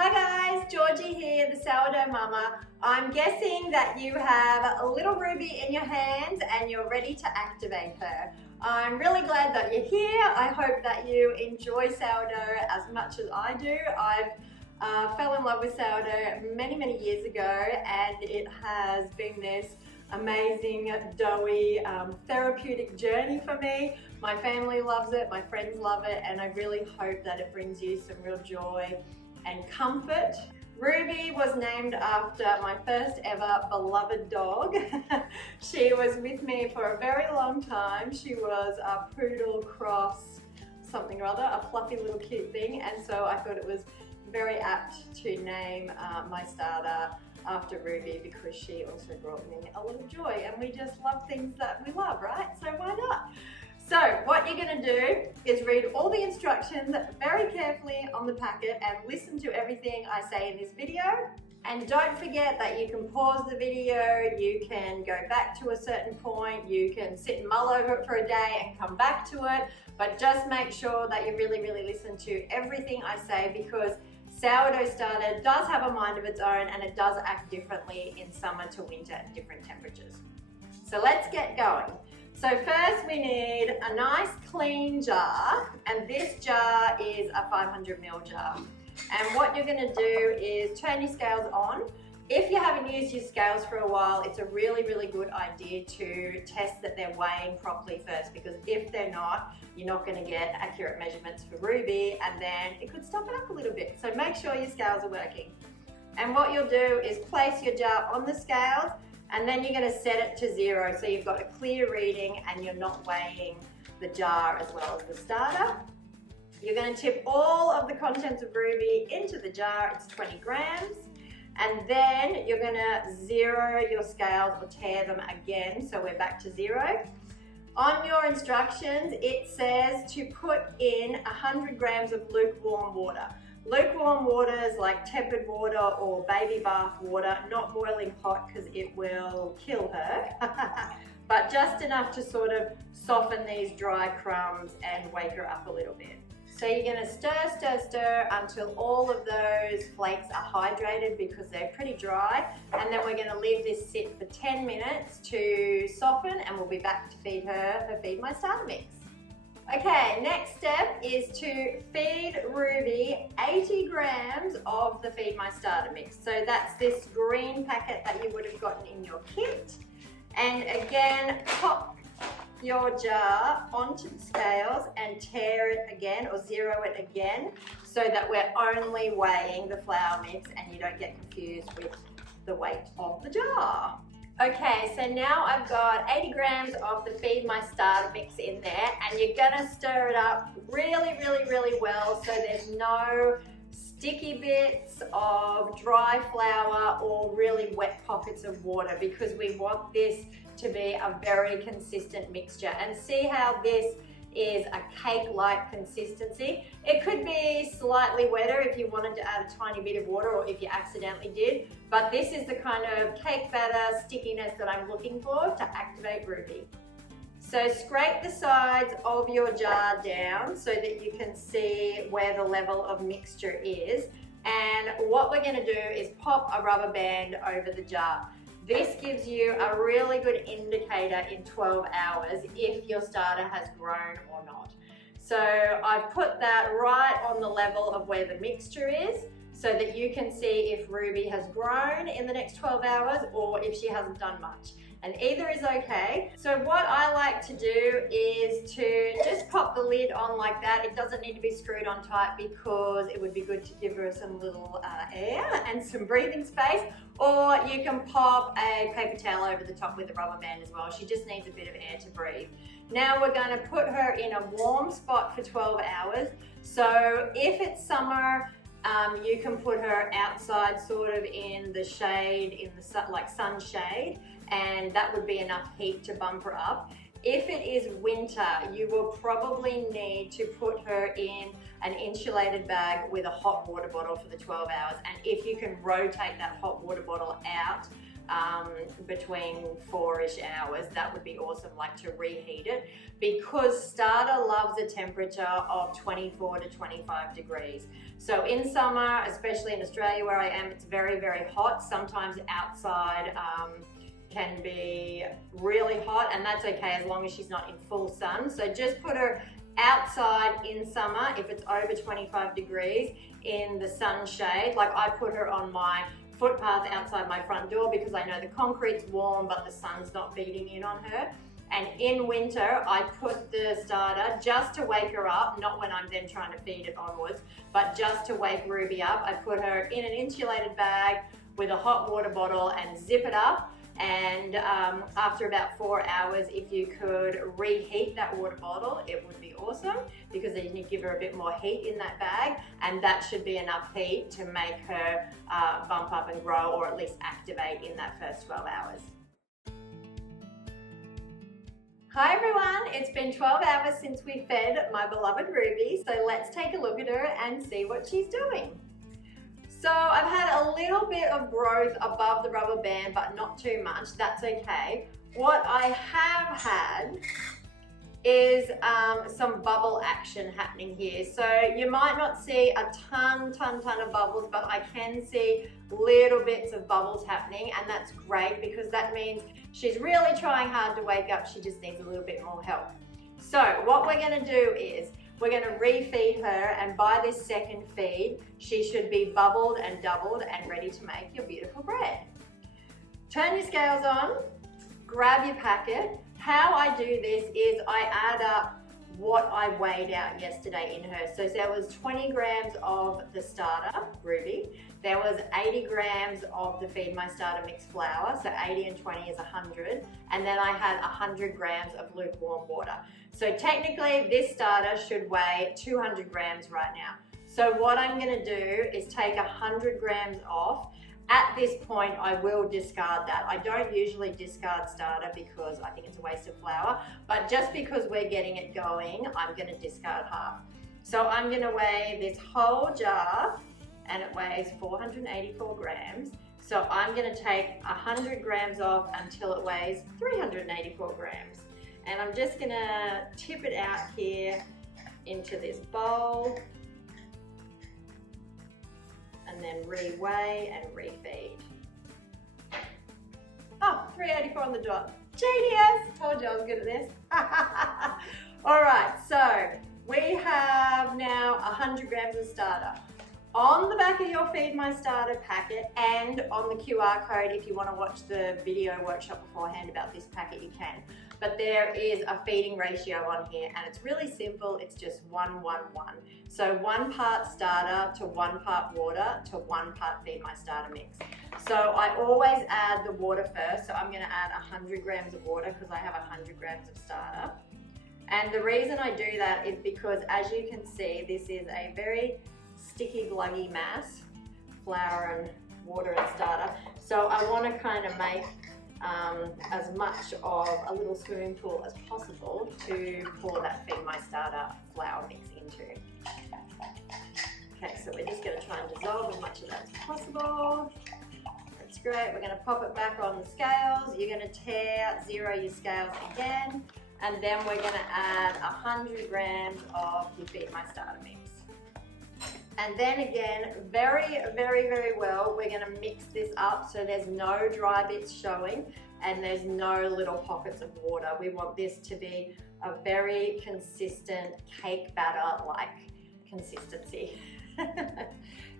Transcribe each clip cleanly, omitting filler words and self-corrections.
Hi guys, Georgie here, the Sourdough Mumma. I'm guessing that you have a little Ruby in your hands and you're ready to activate her. I'm really glad that you're here. I hope that you enjoy sourdough as much as I do. I fell in love with sourdough many years ago, and it has been this amazing, doughy, therapeutic journey for me. My family loves it, my friends love it, and I really hope that it brings you some real joy and comfort. Ruby was named after my first ever beloved dog. She was with me for a very long time. She was a poodle cross something or other, a fluffy little cute thing, and so I thought it was very apt to name my starter after Ruby because she also brought me a lot of joy, and we just love things that we love, right? So why not? So what you're going to do is read all the instructions very carefully on the packet and listen to everything I say in this video. And don't forget that you can pause the video, you can go back to a certain point, you can sit and mull over it for a day and come back to it, but just make sure that you really listen to everything I say, because Sourdough Starter does have a mind of its own and it does act differently in summer to winter at different temperatures. So let's get going. So first we need a nice clean jar, and this jar is a 500 ml jar. And what you're going to do is turn your scales on. If you haven't used your scales for a while, it's a really good idea to test that they're weighing properly first, because if they're not, you're not going to get accurate measurements for Ruby, and then it could stop it up a little bit. So make sure your scales are working. And what you'll do is place your jar on the scales, and then you're going to set it to 0, so you've got a clear reading and you're not weighing the jar as well as the starter. You're going to tip all of the contents of Ruby into the jar. It's 20 grams. And then you're going to zero your scales or tear them again, so we're back to 0. On your instructions, it says to put in 100 grams of lukewarm water. Lukewarm water is like tepid water or baby bath water, not boiling hot because it will kill her, but just enough to sort of soften these dry crumbs and wake her up a little bit. So you're going to stir until all of those flakes are hydrated, because they're pretty dry, and then we're going to leave this sit for 10 minutes to soften, and we'll be back to feed her Feed My Starter mix. Okay, next step is to feed Ruby 80 grams of the Feed My Starter mix. So that's this green packet that you would have gotten in your kit. And again, pop your jar onto the scales and tear it again, or zero it again, so that we're only weighing the flour mix and you don't get confused with the weight of the jar. Okay, so now I've got 80 grams of the Feed My Starter mix in there, and you're gonna stir it up really well so there's no sticky bits of dry flour or really wet pockets of water, because we want this to be a very consistent mixture. And see how this is a cake-like consistency. It could be slightly wetter if you wanted to add a tiny bit of water, or if you accidentally did, but this is the kind of cake batter stickiness that I'm looking for to activate Ruby. So scrape the sides of your jar down so that you can see where the level of mixture is, and what we're going to do is pop a rubber band over the jar. This gives you a really good indicator in 12 hours if your starter has grown or not. So I've put that right on the level of where the mixture is, so that you can see if Ruby has grown in the next 12 hours or if she hasn't done much. And either is okay. So what I like to do is to just pop the lid on like that. It doesn't need to be screwed on tight, because it would be good to give her some little air and some breathing space. Or you can pop a paper towel over the top with a rubber band as well. She just needs a bit of air to breathe. Now we're going to put her in a warm spot for 12 hours. So if it's summer, you can put her outside, sort of in the shade, in the sun, like sunshade, and that would be enough heat to bump her up. If it is winter, you will probably need to put her in an insulated bag with a hot water bottle for the 12 hours. And if you can rotate that hot water bottle out between 4-ish hours. That would be awesome, like to reheat it, because starter loves a temperature of 24 to 25 degrees. So in summer, especially in Australia where I am, it's very, very hot. Sometimes outside can be really hot, and that's okay as long as she's not in full sun. So just put her outside in summer if it's over 25 degrees in the sunshade. Like I put her on my footpath outside my front door because I know the concrete's warm but the sun's not beating in on her. And in winter, I put the starter just to wake her up, not when I'm then trying to feed it onwards, but just to wake Ruby up. I put her in an insulated bag with a hot water bottle and zip it up. And after about 4 hours, if you could reheat that water bottle, it would be awesome, because then you give her a bit more heat in that bag, and that should be enough heat to make her bump up and grow, or at least activate in that first 12 hours. Hi everyone, it's been 12 hours since we fed my beloved Ruby, so let's take a look at her and see what she's doing. So I've had a little bit of growth above the rubber band, but not too much. That's okay. What I have had is some bubble action happening here. So you might not see a ton of bubbles, but I can see little bits of bubbles happening, and that's great because that means she's really trying hard to wake up. She just needs a little bit more help. So what we're gonna do is we're gonna refeed her, and by this second feed, she should be bubbled and doubled and ready to make your beautiful bread. Turn your scales on, grab your packet. How I do this is I add up what I weighed out yesterday in her. So there was 20 grams of the starter, Ruby. There was 80 grams of the Feed My Starter mixed flour, so 80 and 20 is 100. And then I had 100 grams of lukewarm water. So technically this starter should weigh 200 grams right now. So what I'm gonna do is take 100 grams off. At this point, I will discard that. I don't usually discard starter because I think it's a waste of flour, but just because we're getting it going, I'm gonna discard half. So I'm gonna weigh this whole jar, and it weighs 484 grams. So I'm gonna take 100 grams off until it weighs 384 grams. And I'm just gonna tip it out here into this bowl, and then re-weigh and refeed. Oh, 384 on the dot. Genius! Told you I was good at this. All right, so we have now 100 grams of starter. On the back of your Feed My Starter packet and on the QR code, if you want to watch the video workshop beforehand about this packet, you can. But there is a feeding ratio on here, and it's really simple. It's just 1-1-1. So 1 part starter to 1 part water to 1 part Feed My Starter mix. So I always add the water first. So I'm going to add 100 grams of water because I have 100 grams of starter. And the reason I do that is because, as you can see, this is a very sticky, gluggy mass, flour and water and starter. So I want to kind of make as much of a little spoonful as possible to pour that Feed My Starter flour mix into. Okay, so we're just going to try and dissolve as much of that as possible. That's great. We're going to pop it back on the scales. You're going to zero your scales again, and then we're going to add 100 grams of your Feed My Starter mix. And then again, very well, we're gonna mix this up so there's no dry bits showing and there's no little pockets of water. We want this to be a very consistent cake batter-like consistency.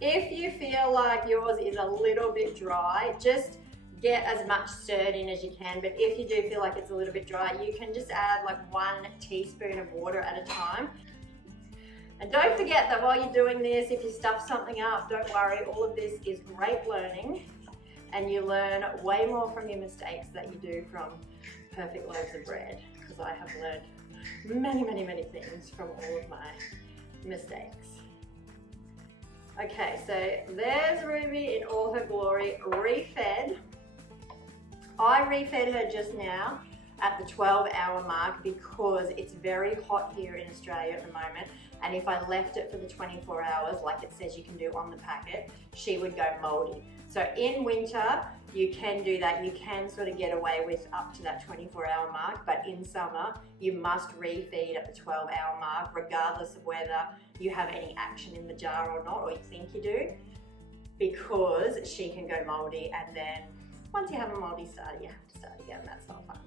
If you feel like yours is a little bit dry, just get as much stirred in as you can. But if you do feel like it's a little bit dry, you can just add like 1 teaspoon of water at a time. And don't forget that while you're doing this, if you stuff something up, don't worry, all of this is great learning, and you learn way more from your mistakes than you do from perfect loaves of bread, because I have learned many things from all of my mistakes. Okay, so there's Ruby in all her glory, refed. I refed her just now at the 12-hour mark because it's very hot here in Australia at the moment, and if I left it for the 24 hours like it says you can do on the packet, she would go moldy. So in winter, you can do that. You can sort of get away with up to that 24-hour mark, but in summer, you must refeed at the 12-hour mark, regardless of whether you have any action in the jar or not, or you think you do, because she can go moldy, and then once you have a moldy starter, you have to start again. That's not fun.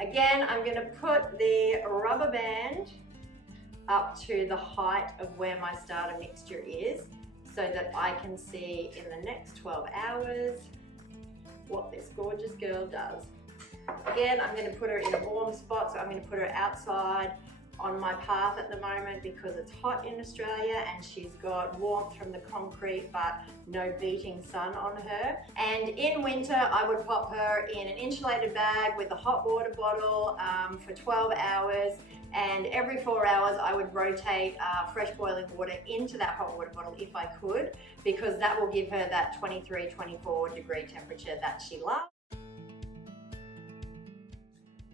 Again, I'm gonna put the rubber band up to the height of where my starter mixture is, so that I can see in the next 12 hours what this gorgeous girl does. Again, I'm going to put her in a warm spot, so I'm going to put her outside on my path at the moment because it's hot in Australia and she's got warmth from the concrete but no beating sun on her. And in winter, I would pop her in an insulated bag with a hot water bottle for 12 hours. And every 4 hours I would rotate fresh boiling water into that hot water bottle if I could, because that will give her that 23, 24 degree temperature that she loves.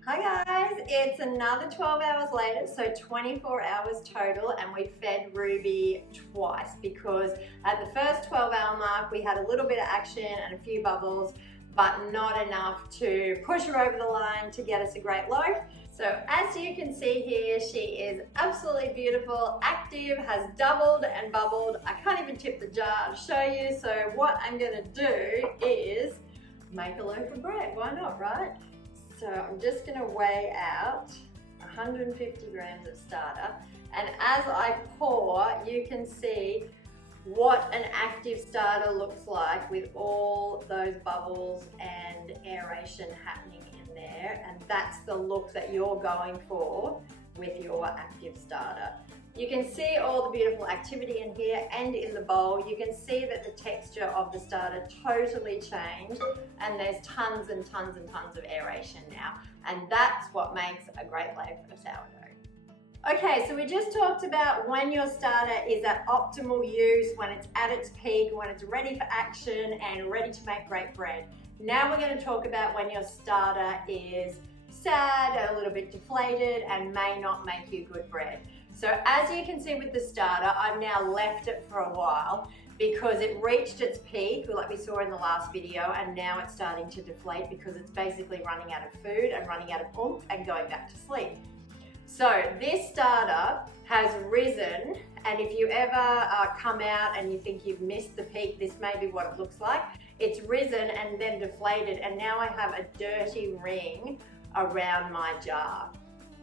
Hi guys, it's another 12 hours later, so 24 hours total, and we fed Ruby twice because at the first 12-hour mark we had a little bit of action and a few bubbles, but not enough to push her over the line to get us a great loaf. So as you can see here, she is absolutely beautiful, active, has doubled and bubbled. I can't even tip the jar to show you. So what I'm gonna do is make a loaf of bread. Why not, right? So I'm just gonna weigh out 150 grams of starter. And as I pour, you can see what an active starter looks like with all those bubbles and aeration happening in there, and that's the look that you're going for with your active starter. You can see all the beautiful activity in here and in the bowl. You can see that the texture of the starter totally changed, and there's tons and tons and tons of aeration now, and that's what makes a great loaf of sourdough. Okay, so we just talked about when your starter is at optimal use, when it's at its peak, when it's ready for action and ready to make great bread. Now we're going to talk about when your starter is sad, a little bit deflated, and may not make you good bread. So as you can see with the starter, I've now left it for a while because it reached its peak, like we saw in the last video, and now it's starting to deflate because it's basically running out of food and running out of oomph and going back to sleep. So this starter has risen, and if you ever come out and you think you've missed the peak, this may be what it looks like. It's risen and then deflated, and now I have a dirty ring around my jar.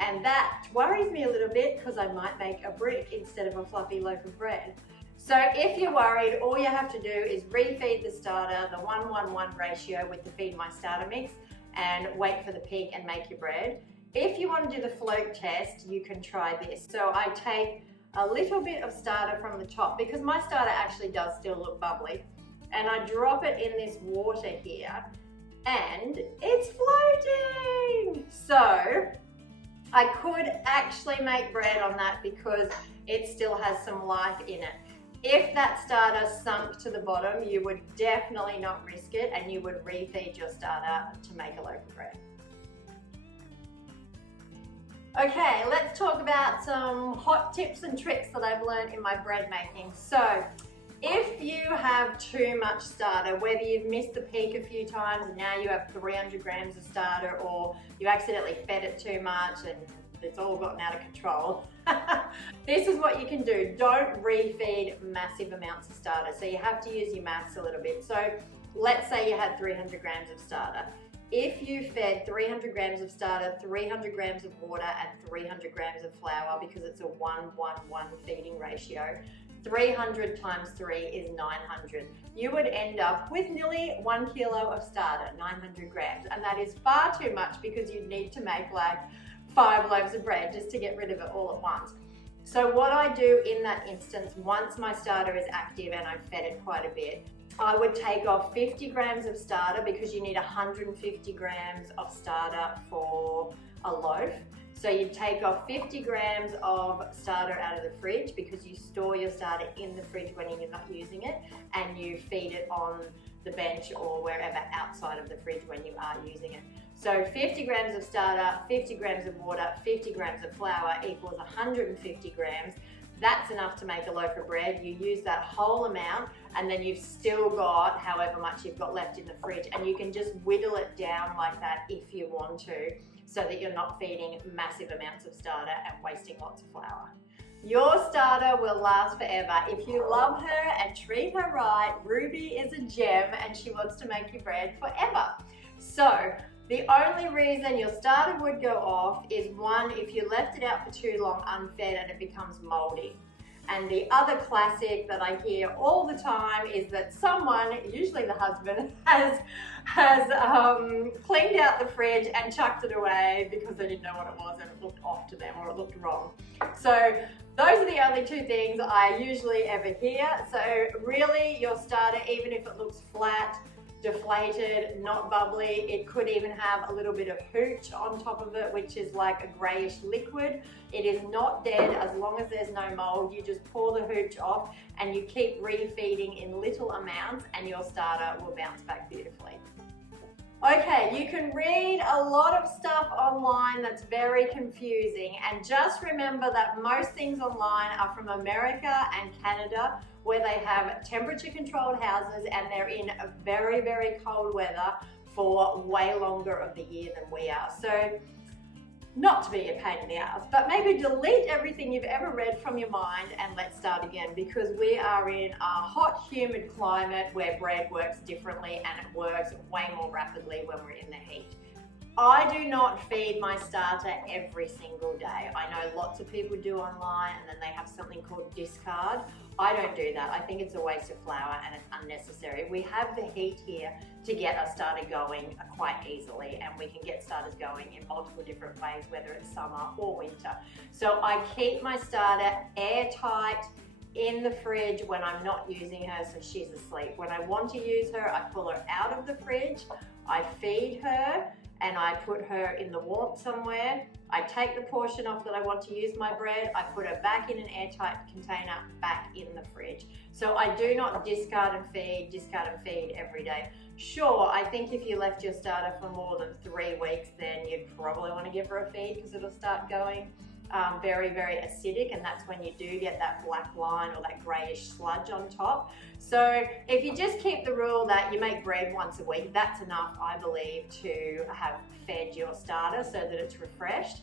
And that worries me a little bit because I might make a brick instead of a fluffy loaf of bread. So if you're worried, all you have to do is refeed the starter, the 1-1-1 ratio with the feed my starter mix, and wait for the peak and make your bread. If you want to do the float test, you can try this. So I take a little bit of starter from the top because my starter actually does still look bubbly, and I drop it in this water here and it's floating. So I could actually make bread on that because it still has some life in it. If that starter sunk to the bottom, you would definitely not risk it, and you would refeed your starter to make a loaf of bread. Okay, let's talk about some hot tips and tricks that I've learned in my bread making. So, if you have too much starter, whether you've missed the peak a few times and now you have 300 grams of starter, or you accidentally fed it too much and it's all gotten out of control, this is what you can do. Don't refeed massive amounts of starter. So you have to use your maths a little bit. So let's say you had 300 grams of starter. If you fed 300 grams of starter, 300 grams of water, and 300 grams of flour, because it's a 1-1-1 feeding ratio, 300 times 3 is 900. You would end up with nearly 1 kilo of starter, 900 grams. And that is far too much because you'd need to make like 5 loaves of bread just to get rid of it all at once. So what I do in that instance, once my starter is active and I've fed it quite a bit, I would take off 50 grams of starter because you need 150 grams of starter for a loaf. So you take off 50 grams of starter out of the fridge because you store your starter in the fridge when you're not using it, and you feed it on the bench or wherever outside of the fridge when you are using it. So 50 grams of starter, 50 grams of water, 50 grams of flour equals 150 grams. that's enough to make a loaf of bread. You use that whole amount, and then you've still got however much you've got left in the fridge, and you can just whittle it down like that if you want to, so that you're not feeding massive amounts of starter and wasting lots of flour. Your starter will last forever. If you love her and treat her right, Ruby is a gem and she wants to make your bread forever. So the only reason your starter would go off is one, if you left it out for too long unfed and it becomes moldy. And the other classic that I hear all the time is that someone, usually the husband, has cleaned out the fridge and chucked it away because they didn't know what it was and it looked off to them or it looked wrong. So those are the only two things I usually ever hear. So really your starter, even if it looks flat, deflated, not bubbly, it could even have a little bit of hooch on top of it, which is like a grayish liquid. It is not dead as long as there's no mold. You just pour the hooch off and you keep refeeding in little amounts and your starter will bounce back beautifully. Okay, you can read a lot of stuff online that's very confusing, and just remember that most things online are from America and Canada, where they have temperature controlled houses and they're in a very, very cold weather for way longer of the year than we are. So not to be a pain in the ass, but maybe delete everything you've ever read from your mind and let's start again, because we are in a hot, humid climate where bread works differently and it works way more rapidly when we're in the heat. I do not feed my starter every single day. I know lots of people do online and then they have something called discard. I don't do that. I think it's a waste of flour and it's unnecessary. We have the heat here to get our starter going quite easily, and we can get starters going in multiple different ways, whether it's summer or winter. So I keep my starter airtight in the fridge when I'm not using her, so she's asleep. When I want to use her, I pull her out of the fridge, I feed her, and I put her in the warmth somewhere. I take the portion off that I want to use my bread, I put her back in an airtight container, back in the fridge. So I do not discard and feed every day. Sure, I think if you left your starter for more than 3 weeks, then you'd probably want to give her a feed because it'll start going very, very acidic, and that's when you do get that black line or that grayish sludge on top. So if you just keep the rule that you make bread once a week, that's enough, I believe, to have fed your starter so that it's refreshed.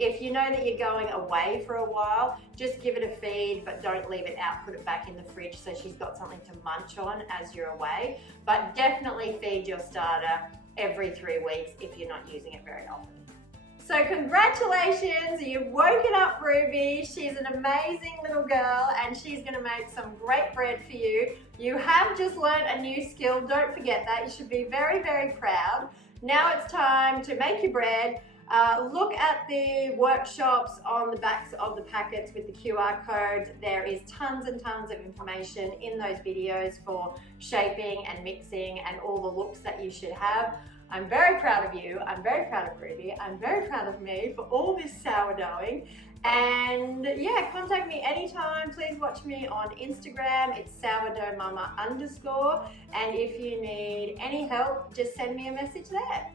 If you know that you're going away for a while, just give it a feed, but don't leave it out, put it back in the fridge so she's got something to munch on as you're away. But definitely feed your starter every 3 weeks if you're not using it very often. So congratulations, you've woken up Ruby. She's an amazing little girl and she's gonna make some great bread for you. You have just learned a new skill, don't forget that. You should be very, very proud. Now it's time to make your bread. Look at the workshops on the backs of the packets with the QR codes. There is tons and tons of information in those videos for shaping and mixing and all the looks that you should have. I'm very proud of you, I'm very proud of Ruby, I'm very proud of me for all this sourdoughing. And yeah, contact me anytime. Please watch me on Instagram, it's Sourdough Mumma _. And if you need any help, just send me a message there.